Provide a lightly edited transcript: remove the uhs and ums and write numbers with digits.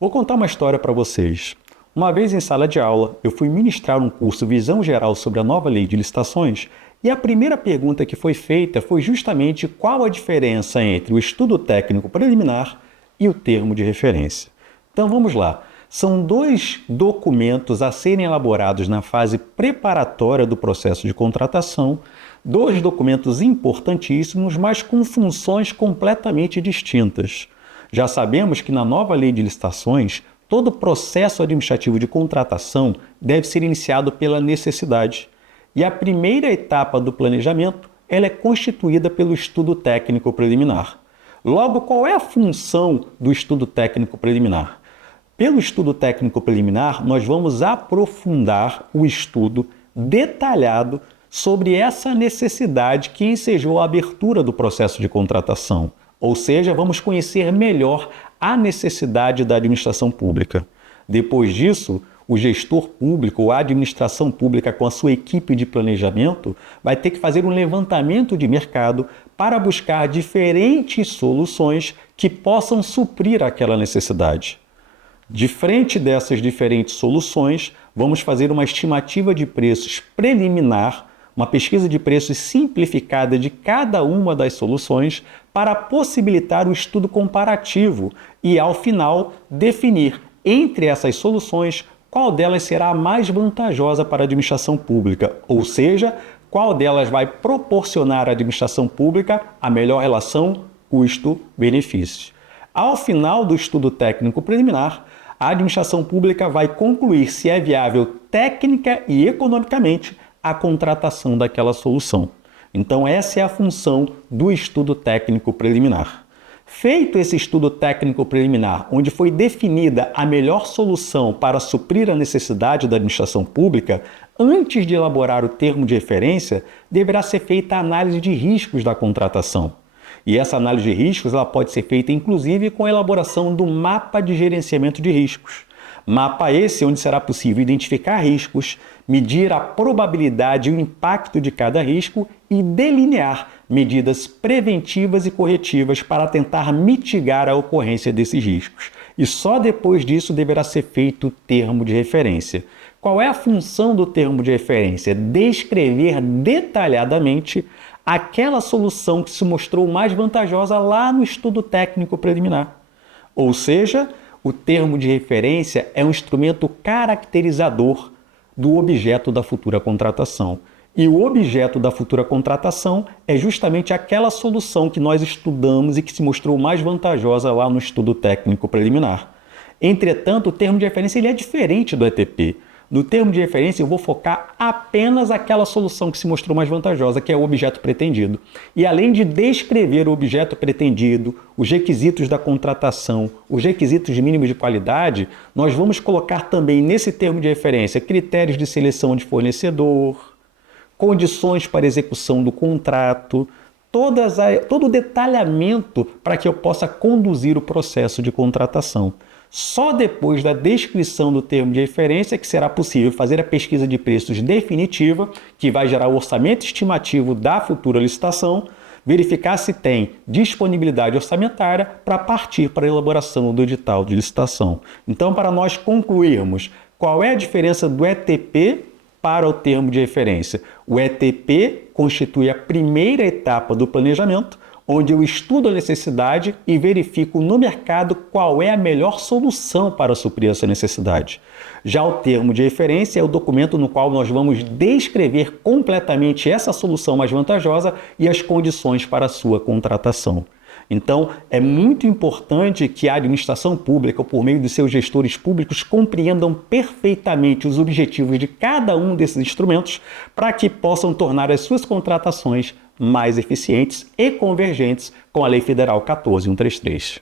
Vou contar uma história para vocês. Uma vez em sala de aula, eu fui ministrar um curso Visão Geral sobre a nova lei de licitações e a primeira pergunta que foi feita foi justamente qual a diferença entre o estudo técnico preliminar e o termo de referência. Então vamos lá. São dois documentos a serem elaborados na fase preparatória do processo de contratação, dois documentos importantíssimos, mas com funções completamente distintas. Já sabemos que na nova lei de licitações, todo processo administrativo de contratação deve ser iniciado pela necessidade. E a primeira etapa do planejamento ela é constituída pelo estudo técnico preliminar. Logo, qual é a função do estudo técnico preliminar? Pelo estudo técnico preliminar, nós vamos aprofundar o estudo detalhado sobre essa necessidade que ensejou a abertura do processo de contratação. Ou seja, vamos conhecer melhor a necessidade da administração pública. Depois disso, o gestor público ou a administração pública com a sua equipe de planejamento vai ter que fazer um levantamento de mercado para buscar diferentes soluções que possam suprir aquela necessidade. De frente dessas diferentes soluções, vamos fazer uma estimativa de preços preliminar, uma pesquisa de preços simplificada de cada uma das soluções para possibilitar o estudo comparativo e, ao final, definir entre essas soluções qual delas será a mais vantajosa para a administração pública, ou seja, qual delas vai proporcionar à administração pública a melhor relação custo-benefício. Ao final do estudo técnico preliminar, a administração pública vai concluir se é viável técnica e economicamente a contratação daquela solução. Então, essa é a função do estudo técnico preliminar. Feito esse estudo técnico preliminar, onde foi definida a melhor solução para suprir a necessidade da administração pública, antes de elaborar o termo de referência, deverá ser feita a análise de riscos da contratação. E essa análise de riscos ela pode ser feita, inclusive, com a elaboração do mapa de gerenciamento de riscos. Mapa esse onde será possível identificar riscos, medir a probabilidade e o impacto de cada risco e delinear medidas preventivas e corretivas para tentar mitigar a ocorrência desses riscos. E só depois disso deverá ser feito o termo de referência. Qual é a função do termo de referência? Descrever detalhadamente aquela solução que se mostrou mais vantajosa lá no estudo técnico preliminar. Ou seja, o termo de referência é um instrumento caracterizador do objeto da futura contratação. E o objeto da futura contratação é justamente aquela solução que nós estudamos e que se mostrou mais vantajosa lá no estudo técnico preliminar. Entretanto, o termo de referência ele é diferente do ETP. No termo de referência, eu vou focar apenas aquela solução que se mostrou mais vantajosa, que é o objeto pretendido. E além de descrever o objeto pretendido, os requisitos da contratação, os requisitos mínimos de qualidade, nós vamos colocar também nesse termo de referência critérios de seleção de fornecedor, condições para execução do contrato, todo o detalhamento para que eu possa conduzir o processo de contratação. Só depois da descrição do termo de referência que será possível fazer a pesquisa de preços definitiva, que vai gerar o orçamento estimativo da futura licitação, verificar se tem disponibilidade orçamentária para partir para a elaboração do edital de licitação. Então, para nós concluirmos qual é a diferença do ETP para o termo de referência, o ETP constitui a primeira etapa do planejamento, onde eu estudo a necessidade e verifico no mercado qual é a melhor solução para suprir essa necessidade. Já o termo de referência é o documento no qual nós vamos descrever completamente essa solução mais vantajosa e as condições para a sua contratação. Então, é muito importante que a administração pública, por meio dos seus gestores públicos, compreendam perfeitamente os objetivos de cada um desses instrumentos para que possam tornar as suas contratações mais eficientes e convergentes com a Lei Federal 14.133.